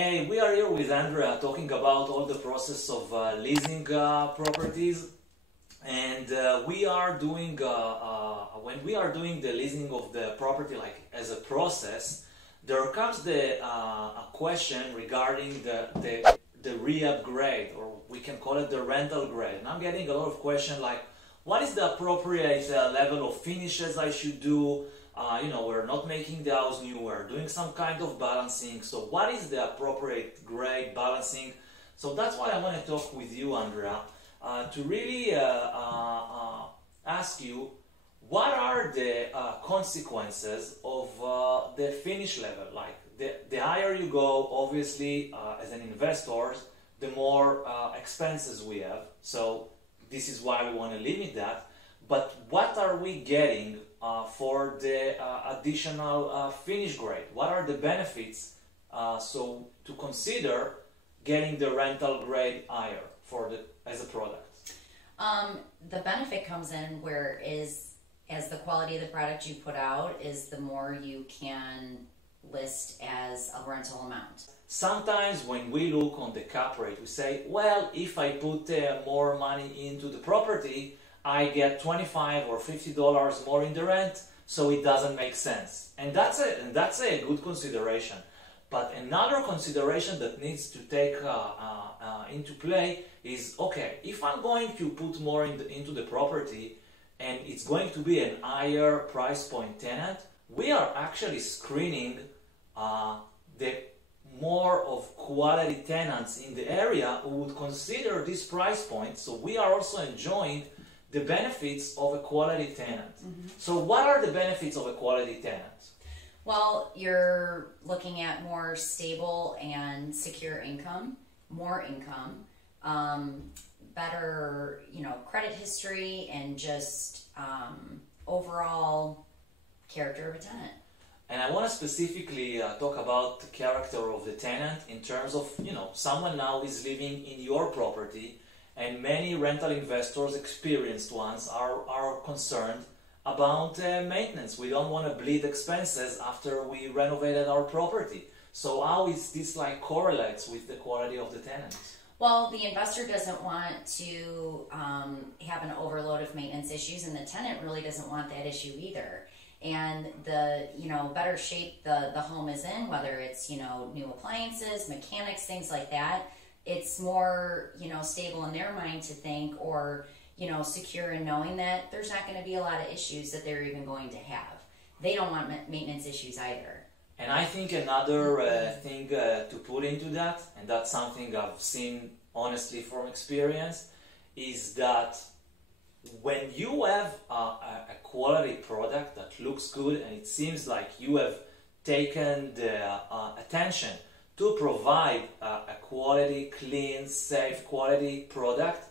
Hey, we are here with Aandrea talking about all the process of leasing properties, and we are doing when we are doing the leasing of the property, like as a process, there comes the a question regarding the re-upgrade, or we can call it the rental grade. And I'm getting a lot of questions like, what is the appropriate level of finishes I should do? We're not making the house new, we're doing some kind of balancing. So what is the appropriate grade balancing? So that's why I want to talk with you, Aandrea, to really ask you, what are the consequences of the finish level? Like the higher you go, obviously, as an investor, the more expenses we have. So this is why we want to limit that. But what are we getting for the additional finish grade? What are the benefits so to consider getting the rental grade higher for as a product? The benefit comes in where as the quality of the product you put out is, the more you can list as a rental amount. Sometimes when we look on the cap rate, we say, well, if I put more money into the property, I get $25 or $50 more in the rent, so it doesn't make sense. And that's a good consideration. But another consideration that needs to take into play is, okay, if I'm going to put more into the property and it's going to be an higher price point tenant, we are actually screening the more of quality tenants in the area who would consider this price point, so we are also enjoying the benefits of a quality tenant. Mm-hmm. So what are the benefits of a quality tenant? Well, you're looking at more stable and secure income, more income, better, credit history, and just overall character of a tenant. And I want to specifically talk about the character of the tenant in terms of, someone now is living in your property, and many rental investors, experienced ones, are concerned about maintenance. We don't want to bleed expenses after we renovated our property. So how is this correlates with the quality of the tenant? Well, the investor doesn't want to have an overload of maintenance issues, and the tenant really doesn't want that issue either. And the better shape the home is in, whether it's new appliances, mechanics, things like that, it's more stable in their mind to think, or secure in knowing that there's not going to be a lot of issues that they're even going to have. They don't want maintenance issues either. And I think another thing to put into that, and that's something I've seen honestly from experience, is that when you have a quality product that looks good and it seems like you have taken the attention to provide a quality, clean, safe, quality product,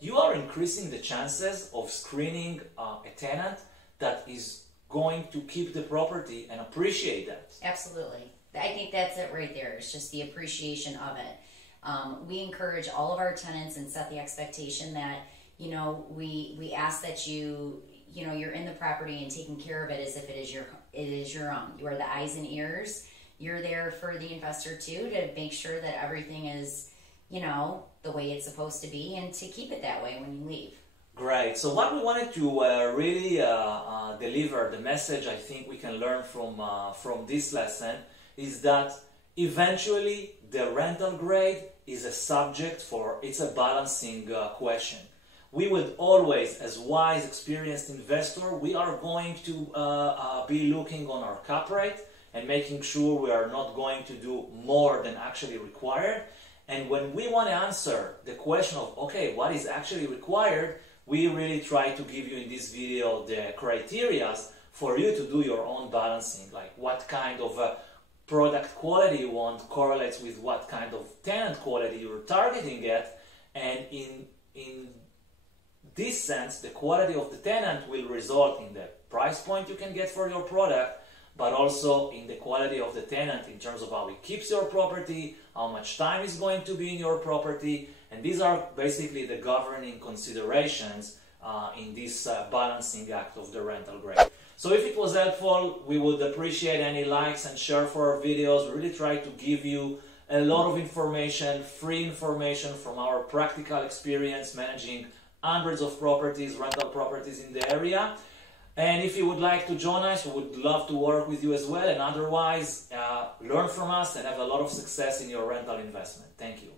you are increasing the chances of screening a tenant that is going to keep the property and appreciate that. Absolutely. I think that's it right there. It's just the appreciation of it. We encourage all of our tenants and set the expectation that, we ask that you're in the property and taking care of it as if it is your own. You are the eyes and ears. You're there for the investor too, to make sure that everything is, the way it's supposed to be, and to keep it that way when you leave. Great. So what we wanted to really deliver, the message I think we can learn from this lesson, is that eventually the rental grade is a subject for, it's a balancing question. We would always, as wise, experienced investor, we are going to be looking on our cap rate and making sure we are not going to do more than actually required. And when we want to answer the question of, okay, what is actually required, we really try to give you in this video the criteria for you to do your own balancing, like what kind of product quality you want correlates with what kind of tenant quality you're targeting at. And in this sense, the quality of the tenant will result in the price point you can get for your product, but also in the quality of the tenant in terms of how he keeps your property, how much time is going to be in your property, and these are basically the governing considerations in this balancing act of the rental grade. So if it was helpful, we would appreciate any likes and share for our videos. We really try to give you a lot of information, free information from our practical experience managing hundreds of properties, rental properties in the area. And if you would like to join us, we would love to work with you as well. And otherwise, learn from us and have a lot of success in your rental investment. Thank you.